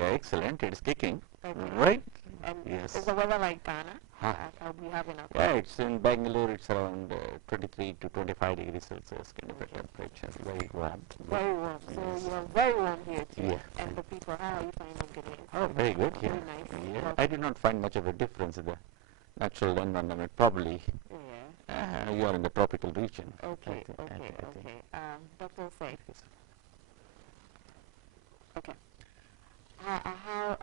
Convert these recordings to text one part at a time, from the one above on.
are excellent. It is kicking, Okay. right? And Yes. is the weather like Ghana? Huh. We have enough. Yeah, it's in Bangalore. It's around 23 to 25 degrees Celsius kind of a temperature. Very warm. Very warm. So Yes. you are very warm here too. Yeah. And the people, how are you finding Ghanaians? Oh, very good. Yeah. Very nice. Yeah. I did not find much of a difference in the natural environment. Probably Yeah. you are in the tropical region. Okay. I Okay. think. Okay. Dr. Say. Okay. How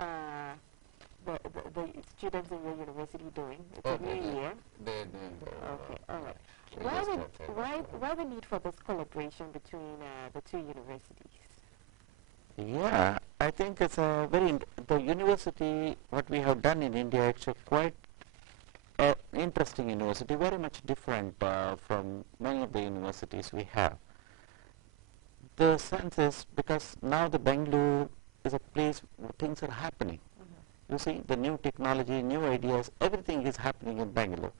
the students in your university doing? It's a new year. They're doing very well. Okay. All right. They Why the need for this collaboration between the two universities? Yeah, I think it's a the university, what we have done in India, it's a quite interesting university, very much different from many of the universities we have. The sense is because now the Bangalore is a place where things are happening. You see, the new technology, new ideas, everything is happening in Bangalore.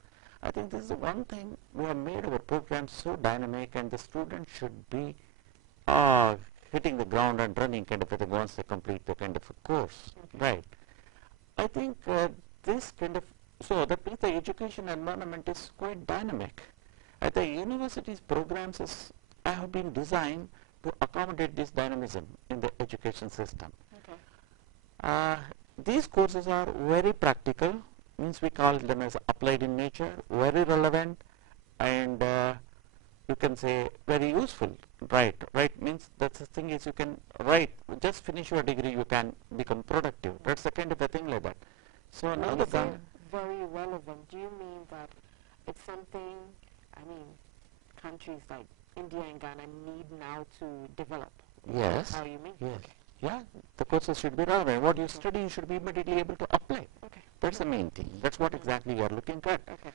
I think this is the one thing we have made our program so dynamic, and the students should be hitting the ground and running kind of thing once they complete the kind of a course, right? I think this kind of, so that means the education environment is quite dynamic. At the university's programs have been designed to accommodate this dynamism in the education system. Okay. These courses are very practical, means we call them as applied in nature, very relevant, and you can say very useful. Right means that's the thing is you can just finish your degree, you can become productive. That's the kind of a thing like that. So now the very relevant. Do you mean that it's something? I mean, countries like India and Ghana need now to develop. Yes. How you mean? Yes. Okay. Yeah, the courses should be relevant. What you study, you should be immediately able to apply. Okay. That's the main thing. That's what exactly we are looking at. Okay.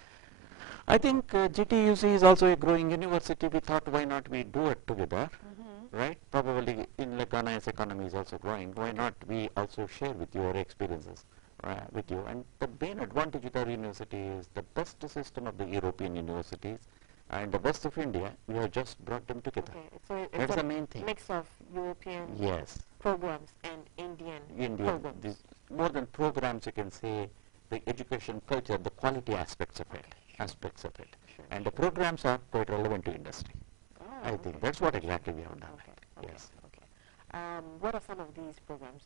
I think GTUC is also a growing university. We thought, why not we do it together, right? Probably in Ghana's economy is also growing. Why not we also share with you our experiences with you? And the main advantage with our university is the best system of the European universities and the best of India. We have just brought them together. Okay. So that's the main thing. Mix of European programs and Indian programs. More than programs, you can say the education culture, the quality aspects of it. Sure. And the programs are quite relevant to industry. I think that's what exactly we have done. Yes. Okay. What are some of these programs,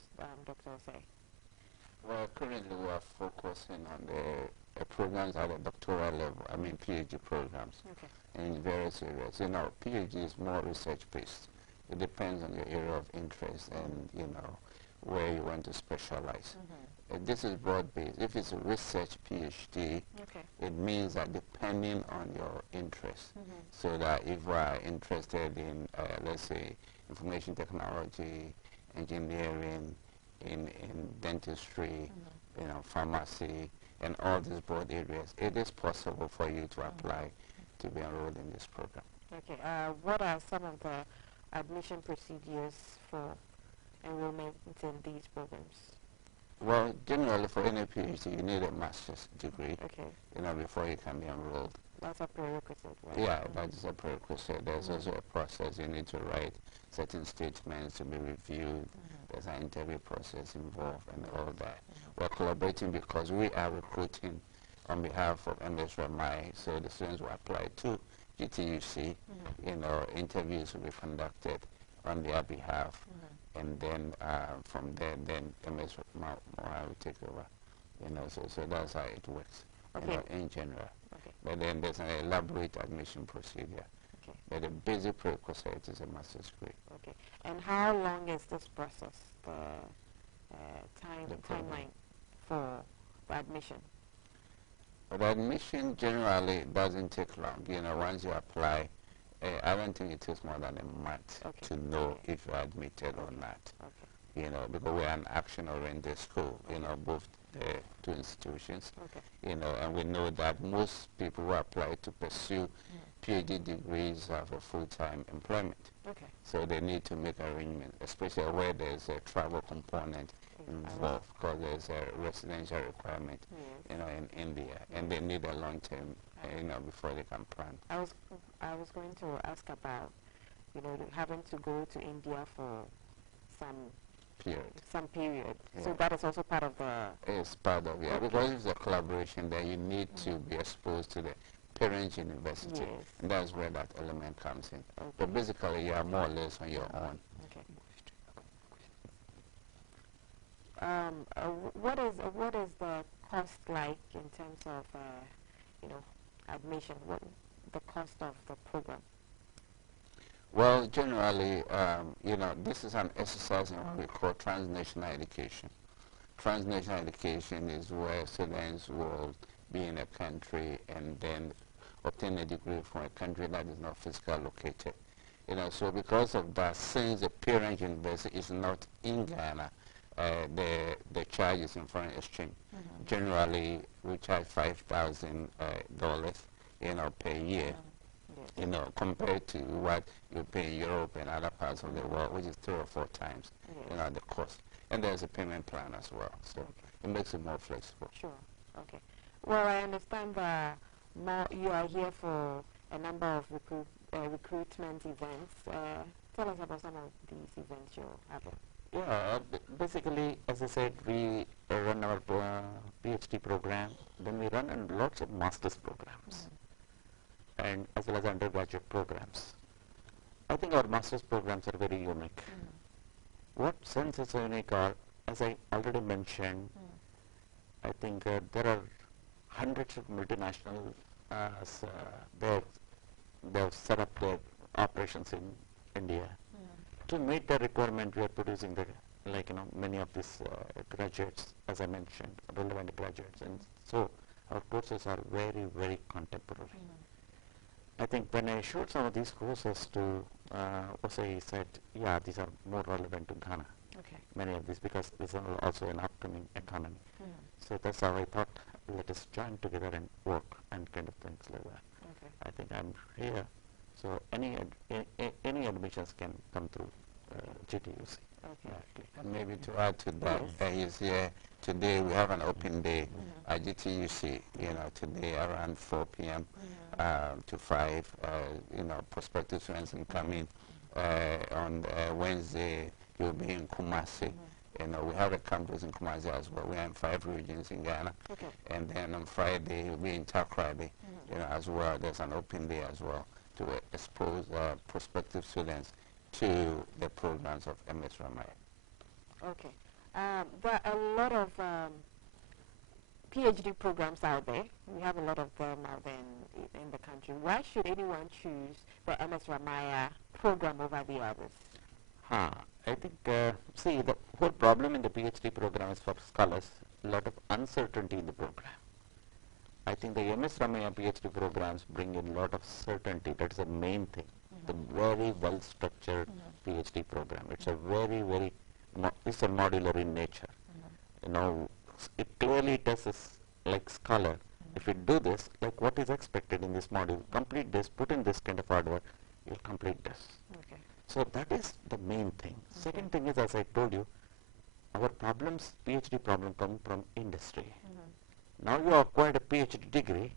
Dr. Osei? Well, currently we are focusing on the programs at the doctoral level, I mean PhD programs in various areas. You know, PhD is more research-based. It depends on your area of interest and, you know, where you want to specialize. This is broad-based. If it's a research PhD, it means that depending on your interest, so that if we are interested in, let's say, information technology, engineering, in dentistry, you know, pharmacy, and all these broad areas, it is possible for you to apply to be enrolled in this program. Okay. What are some of the admission procedures for enrollment in these programs? Well, generally for any PhD, you need a master's degree, Okay. you know, before you can be enrolled. That's a prerequisite, right? Yeah, that is a prerequisite. There's also a process. You need to write certain statements to be reviewed. There's an interview process involved and all that. We're collaborating because we are recruiting on behalf of MSRUAS, so the students will apply to GTUC. You know, interviews will be conducted on their behalf, and then from there, then MSRUAS will take over. You know, so that's how it works. You know, in general. But then there's an elaborate admission procedure. But the basic prerequisite is a master's degree. Okay. And how long is this process, the timeline for admission? But admission generally doesn't take long. You know, once you apply, I don't think it takes more than a month to know if you're admitted or not. You know, because we're an action-oriented school, you know, both the two institutions, you know, and we know that most people who apply to pursue PhD degrees have a full-time employment. So they need to make arrangements, especially where there's a travel component involved, because there's a residential requirement, you know, in India, and they need a long-term, you know, before they can plan. I was going to ask about, you know, having to go to India for some period. Some period. Yeah. So that is also part of the... It's part of, yeah, okay. because it's a collaboration that you need to be exposed to the parent university. Yes. And that's where that element comes in. Okay. But basically, you are more or less on your own. Okay. What is the cost like in terms of you know, admission? What the cost of the program? Well, generally, you know, this is an exercise in what we call transnational education. Transnational education is where students will be in a country and then obtain a degree from a country that is not physically located. You know, so because of that, since the parent university is not in Ghana, the charge is in foreign exchange. Generally, we charge $5,000, you know, per year. You know, compared to what you pay in Europe and other parts of the world, which is 3 or 4 times, you know, the cost. And there's a payment plan as well, so it makes it more flexible. Sure. Okay. Well, I understand that you are here for a number of recruitment events. Tell us about some of these events you're having. Yeah, basically, as I said, we run our PhD program, then we run lots of master's programs, and as well as undergraduate programs. I think our master's programs are very unique. What sense is unique are, as I already mentioned, I think there are hundreds of multinational they have set up their operations in India. To meet the requirement, we are producing the, like, you know, many of these graduates, as I mentioned, relevant graduates, and so our courses are very, very contemporary. I think when I showed some of these courses to Osei, he said, yeah, these are more relevant to Ghana. Okay. Many of these, because these are also an upcoming economy. So that's how I thought, let us join together and work and kind of things like that. Okay. I think I'm here, so any admissions can come through GTUC. Okay. And maybe to add to that, is here today we have an open day at GTUC, you know, today around 4 p.m. To 5, you know, prospective students can come in. On Wednesday, you'll be in Kumasi. You know, we have a campus in Kumasi as well. We are in 5 regions in Ghana. Okay. And then on Friday, you'll be in Takoradi, you know, as well. There's an open day as well to expose prospective students to the programs of MSRUAS. Okay. There are a lot of PhD programs out there. We have a lot of them out there in the country. Why should anyone choose the MSRUAS program over the others? I think, see, the whole problem in the PhD program is for scholars, a lot of uncertainty in the program. I think the MSRUAS PhD programs bring in a lot of certainty. That's the main thing. The very well-structured PhD program. It's a very, very, it's a modular in nature. You know, it clearly tells us, like scholar, if you do this, like what is expected in this module, complete this, put in this kind of hard work, you'll complete this. Okay. So that is the main thing. Second thing is, as I told you, our problems, PhD problem, come from industry. Now you acquired a PhD degree,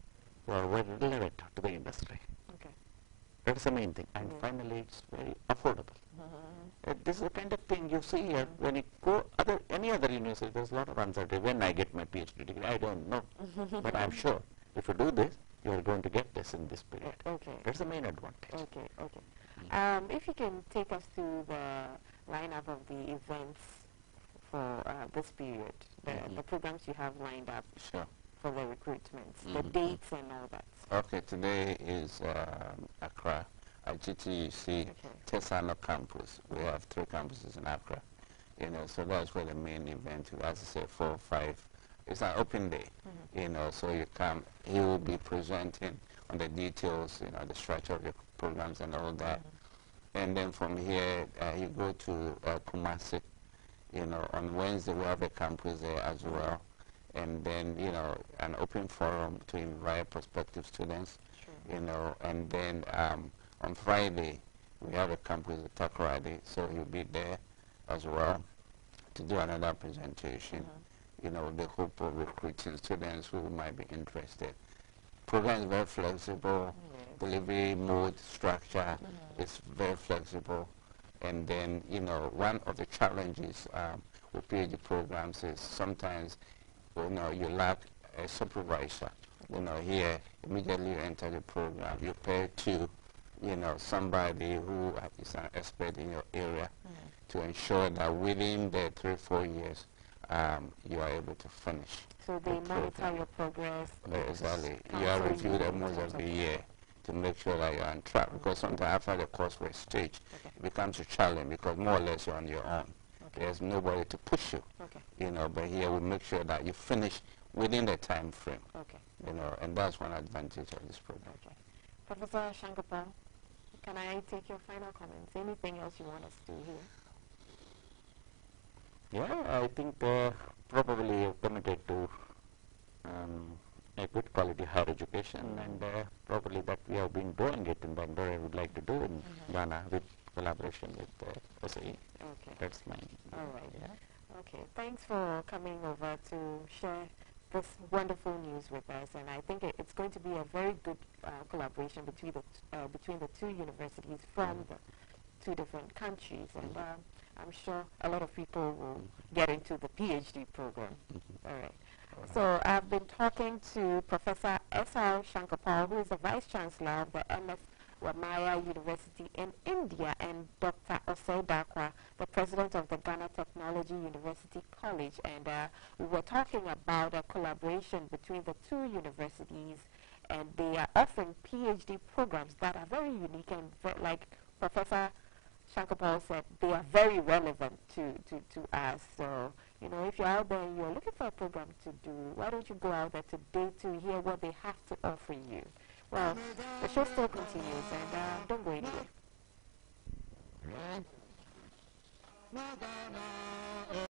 you are very relevant to the industry. Okay. That's the main thing. And finally, it's very affordable. This is the kind of thing you see here. When you go any other university, there's a lot of uncertainty. When I get my PhD degree, I don't know. But I'm sure if you do this, you are going to get this in this period. Okay. That's the main advantage. Okay. Okay. If you can take us through the lineup of the events for this period, the programs you have lined up for the recruitments, the dates and all that. Okay, today is Accra at GTUC Tesano campus. We have 3 campuses in Accra. You know, so that's where the main event, as I say, 4 or 5. It's an open day, you know, so you come, he will be presenting on the details, you know, the structure of the programs and all that. And then from here, you go to Kumasi. You know, on Wednesday we have a campus there as well. And then, you know, an open forum to invite prospective students, you know, and then on Friday we have a campus at Takoradi, so he'll be there as well to do another presentation, you know, with the hope of recruiting students who might be interested. Program is very flexible, delivery mode, structure is very flexible, And then, you know, one of the challenges with PhD programs is sometimes, you know, you lack a supervisor. You know, here, immediately you enter the program, you pay to, you know, somebody who is an expert in your area to ensure that within the 3-4 years, you are able to finish. So they monitor your progress. Exactly. You are reviewed almost every year to make sure that you're on track. Because sometimes after the coursework stage, it becomes a challenge because more or less you're on your own. There's nobody to push you. You know, but here we make sure that you finish within the time frame. You know, and that's one advantage of this program. Professor Shankapal, can I take your final comments? Anything else you want us to hear? Yeah, I think probably committed to a good quality higher education, and probably that we have been doing it in Bangalore. I would like to do in Ghana with collaboration with SAE. That's mine. All right. Okay. Thanks for coming over to share this wonderful news with us, and I think it's going to be a very good collaboration between the two universities from the two different countries, and I'm sure a lot of people will get into the PhD program. All right. So I've been talking to Professor S.R. Shankapal, who is the Vice Chancellor of the MSRUAS University in India, and Dr. Osei Dakwa, the President of the Ghana Technology University College. And we were talking about a collaboration between the two universities, and they are offering PhD programs that are very unique and like Professor Shankapal said, they are very relevant to us. So, you know, if you're out there and you're looking for a program to do, why don't you go out there today to hear what they have to offer you? Well, the show still continues, and don't go anywhere.